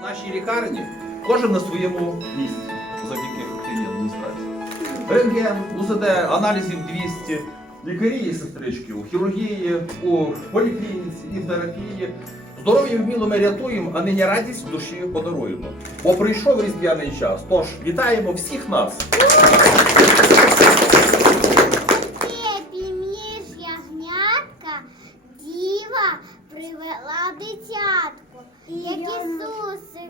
В нашій лікарні кожен на своєму місці завдяки ефективній адміністрації. Рентген, УЗД, аналізів 200, лікарі і сестрички у хірургії, у поліклініці і в терапії. Здоров'я вміло ми рятуємо, а нині радість душі подаруємо. Бо прийшов різдвяний час. Тож вітаємо всіх нас! Пепі між дитятко. Як Ісус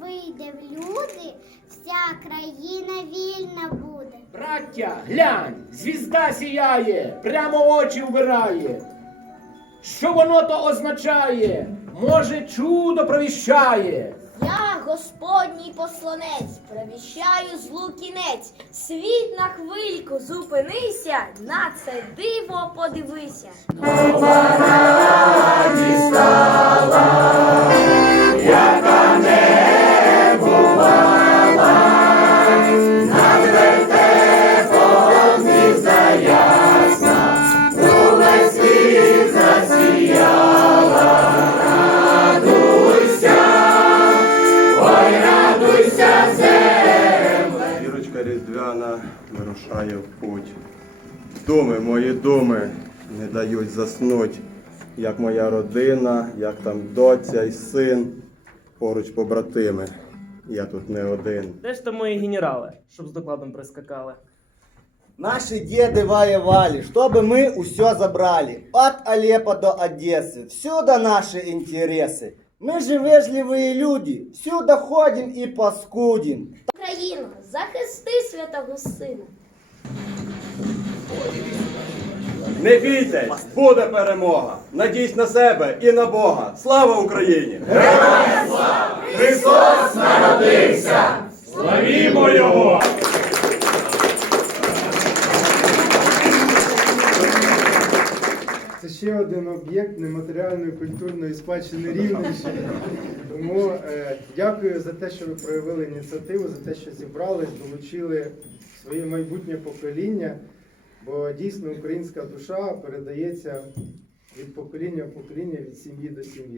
вийде в люди, вся країна вільна буде. Браття, глянь, звізда сіяє, прямо очі вбирає. Що воно то означає? Може, чудо провіщає. Я, Господній посланець, провіщаю злу кінець. Світ на хвильку зупинися, на це диво подивися. Зірочка різдвяна вирушає в путь. Думи, мої думи не дають заснуть, як моя родина, як там доця і син, поруч побратими. Я тут не один. Де ж там мої генерали, щоб з докладом прискакали? Наши деды воевали, чтобы мы все забрали. От Алеппо до Одессы. Всюду наши интересы. Мы же вежливые люди. Всюду ходим и паскудим. Україну, захисти святого сина. Не бійтесь, буде перемога. Надійсь на себе і на Бога. Слава Україні! Героям слава! Христос народився! Славімо Його! Це ще один об'єкт нематеріальної культурної спадщини Рівненщини. Тому е, дякую за те, що ви проявили ініціативу, за те, що зібрались, долучили своє майбутнє покоління. Бо дійсно українська душа передається від покоління в покоління, від сім'ї до сім'ї.